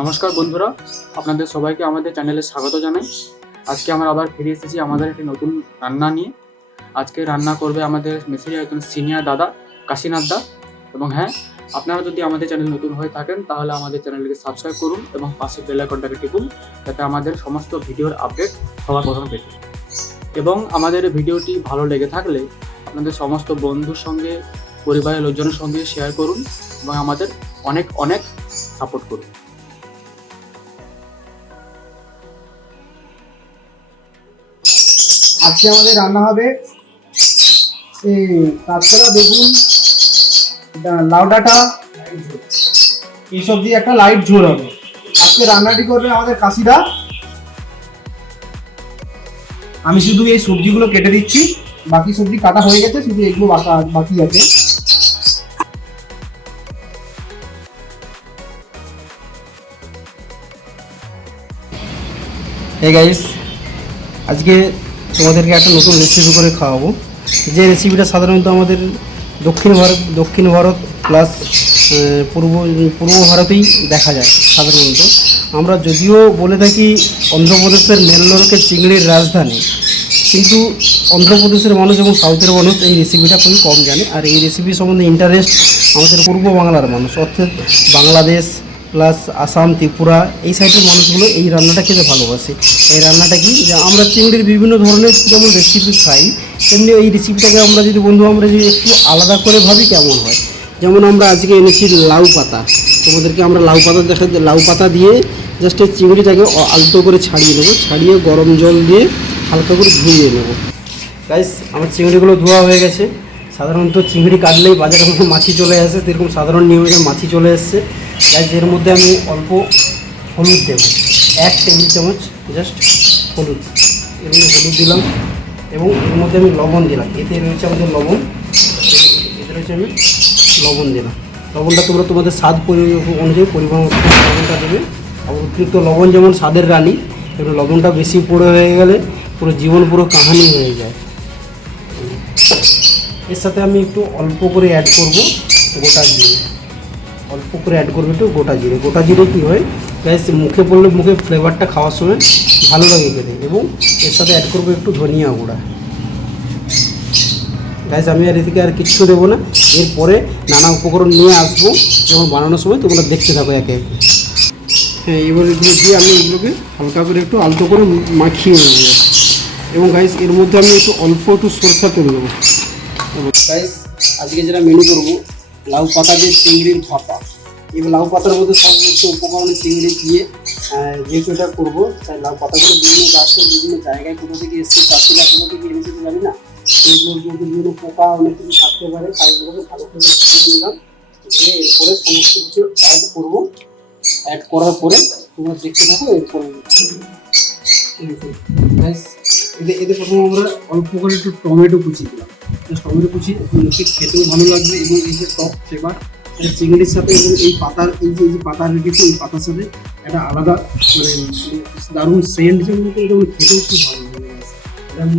নমস্কার বন্ধুরা, আপনাদের সবাইকে আমাদের চ্যানেলে স্বাগত জানাই। আজকে আমরা আবার ফিরে এসেছি আমাদের একটি নতুন রান্না নিয়ে। আজকে রান্না করবে আমাদের মেসের একজন সিনিয়র দাদা, কাশীনাথ দা। এবং হ্যাঁ, আপনারা যদি আমাদের চ্যানেল নতুন হয়ে থাকেন তাহলে আমাদের চ্যানেলটিকে সাবস্ক্রাইব করুন এবং পাশে বেল আইকনটাকে টিপুন, যাতে আমাদের সমস্ত ভিডিওর আপডেট সবার প্রথমে পেতে। এবং আমাদের ভিডিওটি ভালো লেগে থাকলে আপনাদের সমস্ত বন্ধুর সঙ্গে, পরিবারের লোকজনের সঙ্গে শেয়ার করুন এবং আমাদের অনেক অনেক সাপোর্ট করুন। আজকে আমাদের রান্না হবে এই কাঁচকলা, বেগুন, লাউ ডাঁটা, এইসব দিয়ে একটা লাইট ঝোল হবে। আজকে রান্নাটি করবে আমাদের কাশিদা। আমি শুধু এই সবজিগুলো কেটে দিচ্ছি, বাকি সবজি কাটা হয়ে গেছে, শুধু এগুলো বাকি আছে। হে গাইস, আজকে তোমাদেরকে একটা নতুন রেসিপি করে খাওয়াবো। যে রেসিপিটা সাধারণত আমাদের দক্ষিণ ভারত প্লাস পূর্ব ভারতেই দেখা যায়। সাধারণত আমরা যদিও বলে থাকি অন্ধ্রপ্রদেশের নেল্লোরকে চিংড়ির রাজধানী, কিন্তু অন্ধ্রপ্রদেশের মানুষ এবং সাউথের মানুষ এই রেসিপিটা খুবই কম জানে। আর এই রেসিপি সম্বন্ধে ইন্টারেস্ট আমাদের পূর্ব বাংলার মানুষ, অর্থাৎ বাংলাদেশ প্লাস আসাম, ত্রিপুরা এই সাইডের মানুষগুলো এই রান্নাটা খেতে ভালোবাসে। এই রান্নাটা কি, যে আমরা চিংড়ির বিভিন্ন ধরনের যেমন রেসিপি খাই, তেমনি এই রেসিপিটাকে আমরা যদি একটু আলাদা করে ভাবি কেমন হয়। যেমন আমরা আজকে এনেছি লাউ পাতা। তোমাদেরকে আমরা লাউ পাতা দিয়ে জাস্ট এই চিংড়িটাকে আলতো করে ছাড়িয়ে নেবো, ছাড়িয়ে গরম জল দিয়ে হালকা করে ধুয়ে নেবো। গাইস, আমার চিংড়িগুলো ধোয়া হয়ে গেছে। সাধারণত চিংড়ি কাটলেই বাজারের মধ্যে মাছি চলে আসে, সেরকম সাধারণ নিয়মে মাছি চলে এসছে। গাইস, এর মধ্যে আমি অল্প হলুদ দেবো, 1 টেবিল চামচ জাস্ট হলুদ। এর মধ্যে হলুদ দিলাম এবং এর মধ্যে আমি লবণ দিলাম। এতে রয়েছে আমাদের লবণ, এতে রয়েছে আমি লবণ দিলাম। লবণটা তোমরা তোমাদের স্বাদ অনুযায়ী পরিমাণ লবণটা দেবে। আর অতিরিক্ত লবণ যেমন স্বাদের রানী, এবার লবণটা বেশি পড়ে হয়ে গেলে পুরো জীবন পুরো কাহানি হয়ে যায়। এর সাথে আমি একটু অল্প করে অ্যাড করব গোটা জিরে, অল্প করে অ্যাড করবো একটু গোটা জিরে। গোটা জিরে কী হয় গাইস, মুখে পড়লে মুখে ফ্লেভারটা খাওয়ার সময় ভালো লাগে খেতে। এবং এর সাথে অ্যাড করবো একটু ধনিয়া গুঁড়া। গাইস, আমি আর এদিকে আর কিচ্ছু দেবো না। এরপরে নানা উপকরণ নিয়ে আসবো, যখন বানানোর সময় তোমরা দেখতে থাকো একে একে। হ্যাঁ, এবার এগুলো দিয়ে আমি এগুলোকে হালকা করে একটু আলতো করে মাখিয়ে নেবো। এবং গাইস, এর মধ্যে আমি অল্প একটু সরষা তেল দেবো। গাইস, আজকে যেটা মেনু করবো লাউ পাতা দিয়ে চিংড়ির ভাপা। এবার লাউ পাতার মধ্যে সমস্ত উপকরণ চিংড়ি দিয়ে যেহেতু এটা করবো, তাই লাউ পাতাগুলো বিভিন্ন গাছে বিভিন্ন জায়গায় কোথা থেকে এসছে, চাষিরা কোথা থেকে এনেছে তো জানি না, সেইগুলোর মধ্যে বিভিন্ন পোকা অনেক কিছু থাকতে পারে, তাই এগুলোকে ভালো করে ছিঁড়ে নিলাম। দিয়ে এরপরে সমস্ত কিছু অ্যাড করবো। অ্যাড করার পরে তোমরা দেখতে থাকো। এরপরে এতে প্রথমে আমরা অল্প করে একটু টমেটো কুচি দিলাম। টমেটো কুচি মুখে খেতেও ভালো লাগবে এবং এই যে টক ফ্লেভার চিংড়ির সাথে এবং এই পাতার এই যে পাতা রেখেছি, এই পাতার সাথে একটা আলাদা দারুণ সেন্ট, যেমন খেতেও খুব ভালো লাগে। আমি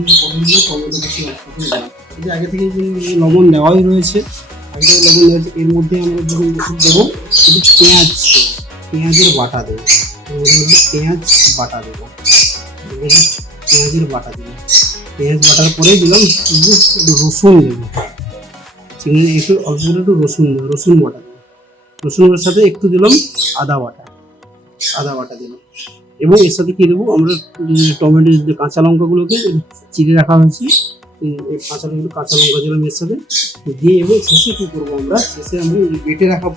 টমেটো কুচি দিলাম। এই যে আগে থেকে যে লবণ দেওয়াই রয়েছে, আগে থেকে লবণ দেওয়া, এর মধ্যে আমরা যখন দেবো একটু পেঁয়াজের বাটা দেবো। পেঁয়াজ বাটা দেবো, পেঁয়াজের বাটা দিলাম। পেঁয়াজ বাটার পরে দিলাম একটু রসুন দেবো। চিংড়ি একটু অল্প করে একটু রসুন বাটা দেবো। রসুনের সাথে একটু দিলাম আদা বাটা দিলাম। এবং এর সাথে কী দেবো, আমরা টমেটো কাঁচা লঙ্কাগুলোকে চিড়ে রাখা হয়েছে, এই কাঁচা লঙ্কা দিলাম এর সাথে দিয়ে। এবং শেষে কী করবো, শেষে আমরা বেটে রাখা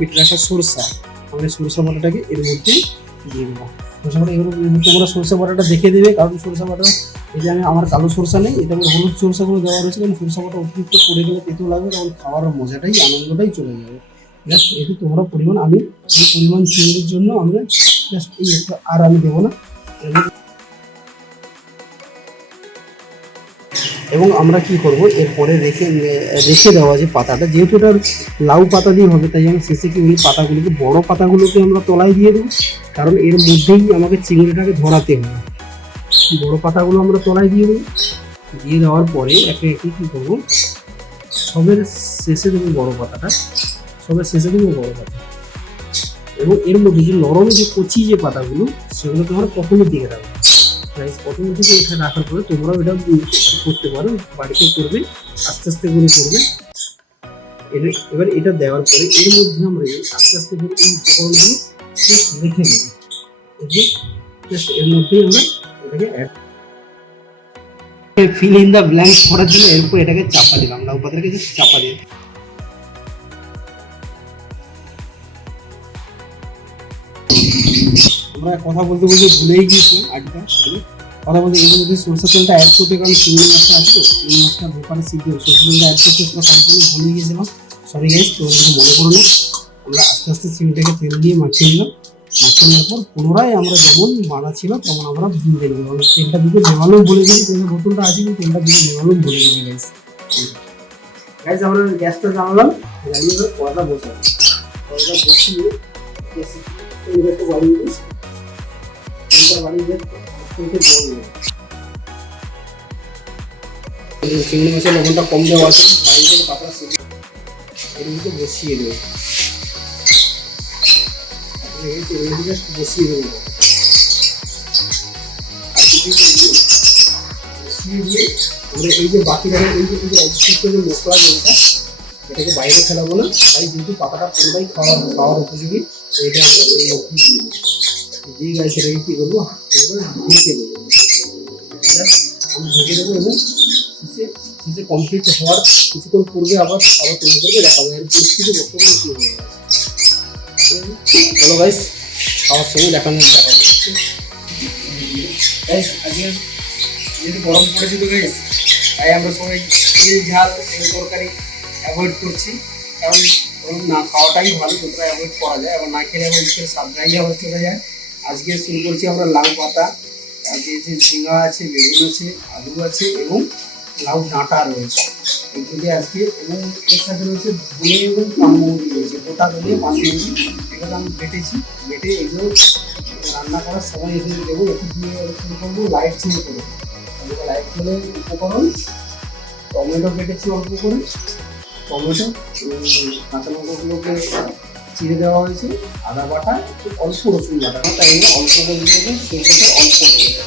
বেটে রাখা সরষা, আমরা সরষা বাটাটাকে এর মধ্যে দিয়ে দেবো। সরষা বাটা এগুলো তোমরা সরষা বাটাটা দেখে দেবে, কারণ সরষা বাটা এই যে আমার কালো সরষা নেই, এটা আমার হলুদ সরষাগুলো দেওয়া রয়েছে। কারণ সরষা বাটা অতিরিক্ত পড়ে গেলে তেতো লাগবে, তখন খাওয়ার মজাটাই আনন্দটাই চলে যাবে। জাস্ট একটু তোমরা পরিমাণ, আমি এই পরিমাণ চিংড়ির জন্য আমরা জাস্ট এই একটা, আর আমি দেবো না। এবং আমরা কি করব, এরপরে রেখে দেওয়া যে পাতাটা, যেহেতু এটা লাউ পাতা দিয়ে হবে, তাই আমি শেষে কি ওই পাতাগুলোকে, বড় পাতাগুলোকে আমরা তলায় দিয়ে দেবো, কারণ এর মধ্যেই আমাকে চিংড়িটাকে ধরাতে হবে। বড় পাতাগুলো আমরা তলায় দিয়ে দেবো। দিয়ে দেওয়ার পরে একে একে কী করবো, সবের শেষে দেবো বড় পাতাটা, সবের শেষে দেবো বড় পাতা। এবং এর মধ্যে যে নরম যে কচি যে পাতাগুলো সেগুলোকে আমরা প্রথমের দিকে রাখবো। প্রথমের দিকে এখানে রাখার পরে তোমরাও এটা করতে পারো, বাড়িতে করবে, আস্তে আস্তে করে করবে। এবার এটা দেওয়ার পরে এর মধ্যে আমরা আস্তে আস্তে করে এই উপকরণগুলো জাস্ট রেখে দেবো। জাস্ট এর মধ্যেই আমরা এটাকে add fill in the blanks করার জন্য এরপর এটাকে চাপা দিলাম, লাউ পাতাটাকে জাস্ট চাপা দিয়ে। আমরা কথা বলতে বলতে ভুলেই গিয়েছি আজকে কথা বলতে এর মধ্যে সরষের তেলটা অ্যাড করতে, কারণ চিংড়ি মাছটা আছে তো, চিংড়ি মাছটা ব্যাপারে সিদ্ধ সরষের তেলটা অ্যাড করতে পুরো সম্পূর্ণ ভুলে গিয়েছিলাম। সরি গাইস, তো মনে করো না। আমরা আস্তে আস্তে চিংড়িটাকে তেল দিয়ে মাখিয়ে নিলাম। মাখিয়ে নেওয়ার পর পুনরায় আমরা যেমন বানাচ্ছিলাম তেমন আমরা দিয়ে দেবো। তেলটা দিকে দেওয়ালেও বলে দিই, তেলের বোতলটা আছে কিন্তু তেলটা দিকে দেওয়ালেও বলে দিই গাইস। গাইস আমরা গ্যাসটা জ্বালালাম, জ্বালিয়ে এবার কড়াটা বসাবো। কড়াটা বসিয়ে তেলটা একটু বাড়িয়ে দিই, তেলটা বাড়িয়ে দিয়ে তেলটা জল দেবো। চিংড়ি মাছের লবণটা কম দেওয়া আছে, বাড়িয়ে থেকে পাতা সেদ্ধ এর মধ্যে বসিয়ে দেবো। বসিয়ে দেবো আর কিছু বসিয়ে দিয়ে আমরা এই যে বাকি রাখা এই যে অবশিষ্ট যে মশলা জলটা এটাকে বাইরে ফেলাবো না, তাই যেহেতু পাতাটা পুরোটাই খাওয়ার উপযোগী, এটা আমরা এই মধ্যে দিয়ে দেবো। দিয়ে গায়ে সেটাকে কী করবো, ঢেকে দেবো। আমি ঢেকে দেবো এবং শীতে কমপ্লিট হওয়ার কিছুক্ষণ পূর্বে আবার তোমাদেরকে দেখাবো এর পরিস্থিতি বর্তমানে কী হয়ে গেছে। চলো গাইস, খাওয়ার সময় দেখাবো। গাইস আজকে যেহেতু গরম পড়েছে তো গাইস, তাই আমরা সবাই তেল ঝাল তরকারি অ্যাভয়েড করছি, কারণ না খাওয়াটাই ভালো, যতটা অ্যাভয়েড করা যায়। আবার না খেলে আবার মুখের সাবধানে আবার চলে যায়। আজকে শুরু করছি আমরা লাউ পাতা, আজকে ঝিঙা আছে, বেগুন আছে, আলু আছে এবং লাউ ডাঁটা রয়েছে এইগুলি আজকে, এবং এর সাথে রয়েছে ধনে এবং পানমৌরি রয়েছে, গোটা ধনে পানমৌরি, এগুলো আমি বেটে এগুলো রান্না করার সময় এগুলো দেবো। একটু দিয়ে শুরু করবো লাইট ছেড়ে করে, লাইট ছেড়ে উপকরণ টমেটো কেটেছি অল্প করে, টমেটো কাঁচা লঙ্কাগুলোকে চিড়ে দেওয়া হয়েছে, আদা বাটা, অল্প রসুন বাটা, তাই জন্য অল্প করে দিয়ে সরষেটা অল্প করে দেবো।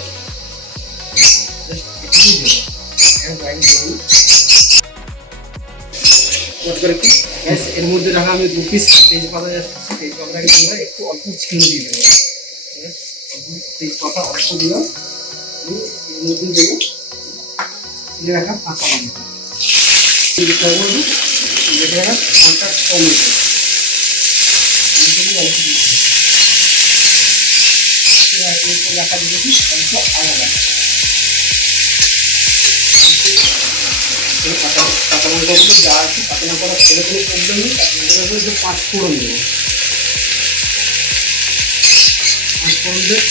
এর মধ্যে রাখা আমি 2 পিস তেজপাতা যাচ্ছে, তেজপাতাটাকে তোমরা একটু অল্প ছিঁড়ে দিয়ে দেবো। তেজপাতা অল্প দিলাম, এর মধ্যে দেবো ছিঁড়ে রাখা কাঁচা লঙ্কা, বেটে রাখা কাঁচা টমেটো রাখা দিয়েছি, অল্প আলাদা কাঁচা লঙ্কাগুলো যা আছে, কাঁচা লঙ্কাটা ছেলে কোনো প্রবলেম নেই। কাঁচা লঙ্কা যে 5 ফোড়ন দেবো, 5 ফোড়ন দিয়ে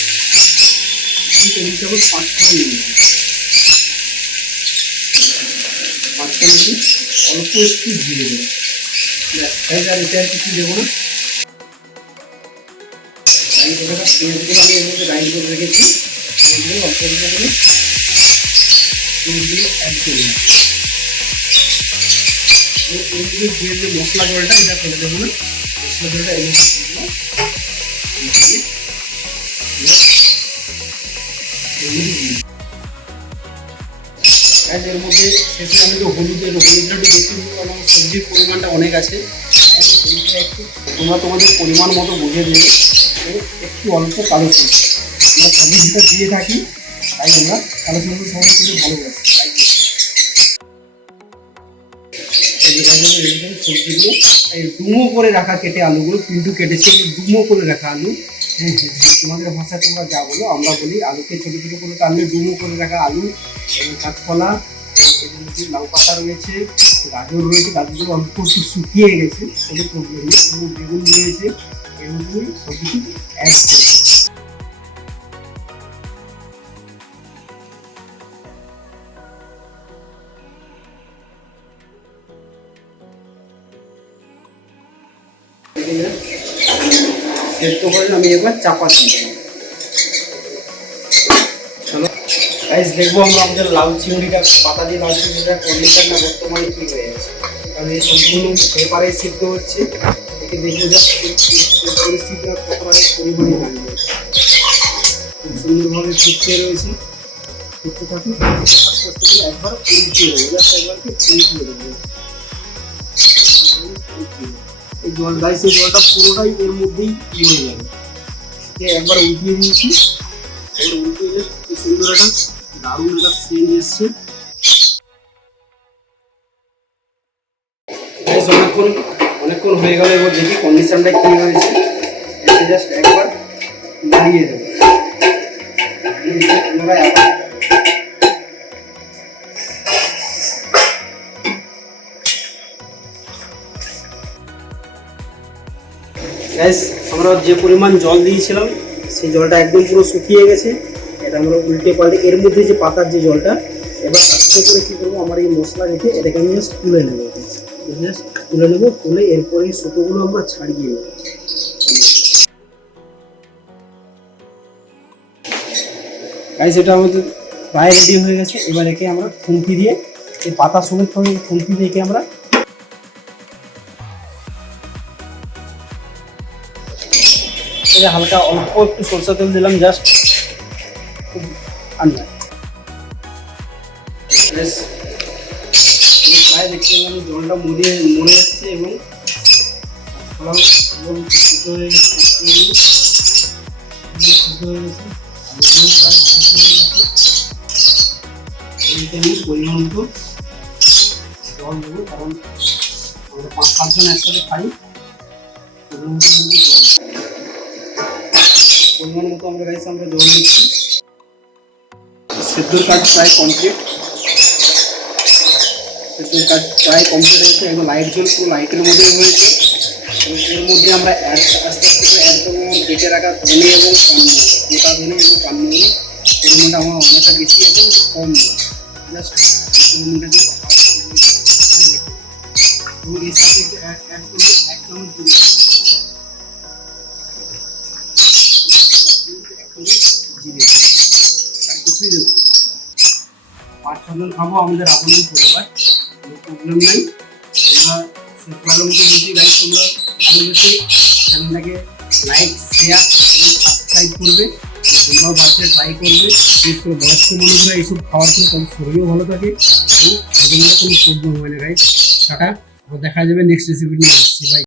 তেল হিসাবে 5 ফোড়ন নিয়ে নেবো। 5 ফোড়ন দিয়ে অল্প একটু জিরে দেবো, আর এটা আর কিছু দেবো না। পেঁয়াজগুলো আমি এর মধ্যে গ্রাইন্ড করে রেখেছি, পেঁয়াজগুলো অল্প অল্প করে পেঁয়াজগুলো অ্যাড করলাম। দিয়ে যে মশলা জলটা এটা ফেলে দেবো না, মশলা জলটা এর মধ্যে এর মধ্যে শেষে আমি তো হলুদটা একটু বেশি, আমার সবজির পরিমাণটা অনেক আছে, একটু তোমরা তোমাদের পরিমাণ মতো বুঝে দেবে। একটু অল্প কালো সরষে, আমরা সবজি যেটা দিয়ে থাকি তাই আমরা কালো সরষে সবাই কিন্তু ভালোবাসি। সবজিগুলো এই ডুমো করে রাখা কেটে আলুগুলো কিন্তু কেটেছি, ডুমো করে রাখা আলু। হ্যাঁ, তোমাদের ভাষায় তোমরা যা বলো, আমরা বলি আলুকে ছোটো ছোটো করে কাটলে ডুমো করে রাখা আলু এবং কাঁচকলা, লাউ পাতা রয়েছে, গাজর রয়েছে, গাজরগুলো অল্প একটু শুকিয়ে গেছে, কোনো প্রবলেম নেই, এবং বেগুন রয়েছে, এর মধ্যে সব কিছু অ্যাড করবে। সেদ্ধ করে আমি এবার চাপা দিই। চলো গাইস, দেখবো আমরা আমাদের লাউ চিংড়িটা, পাতা দিয়ে লাউ চিংড়িটা কন্ডিশন না বর্তমানে কী হয়ে গেছে, কারণ এই সম্পূর্ণ পেপারে সিদ্ধ হচ্ছে। একে দেখবো জাস্ট পরিস্থিতিটা কতটা পরিমাণে জানবে। খুব সুন্দরভাবে ফুটতে রয়েছে, ফুটতে থাকুন, আস্তে আস্তে করে একবার উল্টিয়ে দেবো, জাস্ট একবারকে উল্টিয়ে দেবো। এই জল গাইছে, জলটা পুরোটাই এর মধ্যেই মরে যাবে। একবার উল্টিয়ে দিয়েছি, এবার উল্টিয়ে দিলে কি সুন্দর একটা দারুণ একটা সেন্ট এসছে। অনেকক্ষণ হয়ে গেল, এবার দেখি কন্ডিশনটা কি হয়েছে। জাস্ট একবার নাড়িয়ে দেবো। গ্যাস আমরা যে পরিমাণ জল দিয়েছিলাম সেই জলটা একদম পুরো শুকিয়ে গেছে। এটা আমরা উল্টে পাল্টে এর মধ্যে যে পাতার যে জলটা, এবার আস্তে করে কী করবো, আমার এই মশলা রেখে এটাকে আমি জাস্ট তুলে নেবো। জাস্ট তুলে নেবো, তুলে এরপরে এই সুতোগুলো আমরা ছাড়িয়ে নেবো। গাইস এটা আমাদের প্রায় রেডি হয়ে গেছে। এবার একে আমরা খুন্তি দিয়ে এই পাতা সমেত খুন্তি দিয়ে একে আমরা হালকা অল্প একটু সরষের তেল দিলাম, জাস্ট খুব ঠান্ডা। প্রায় দেখতে পেলাম জলটা মরে যাচ্ছে এবং শুকনো হয়ে গেছে, আমি পরিমাণ মতো জল দেবো, কারণ আমরা 5-7 জন একসাথে খাই। পরিমাণ মতো আমরা জল দিচ্ছি। সেদ্ধর কাজ প্রায় কমপ্লিট, হয়েছে। একদম লাইট জল, পুরো লাইটের মধ্যে হয়েছে। এর মধ্যে আমরা আস্তে আস্তে করে অ্যাড করবো বেটে রাখা ধনে এবং গোটা ধনে এবং পানমরি। পরিমাণটা আমার অনেকটা বেশি আছে, কম নেই, জাস্ট পরিমাণটা দেবো। অ্যাড করবো 1 চামচ জিরে, আর কিছুই দেবো। 5-6 জন খাবো, আমাদের আপনাদের পরিবার, কোনো প্রবলেম নাই। তোমরা শেষবারের মতো বলছি গাইস, তোমরা ভালোবেসে চ্যানেলটাকে লাইক, শেয়ার এবং সাবস্ক্রাইব করবে। তোমরাও বাড়িতে ট্রাই করবে। বিশেষ করে বয়স্ক মানুষরা এইসব খাওয়ার পরে তাদের শরীরও ভালো থাকে এবং কোনো প্রবলেম হয় না গাইস। টাটা, দেখা যাবে নেক্সট রেসিপি নিয়ে আসছি ভাই।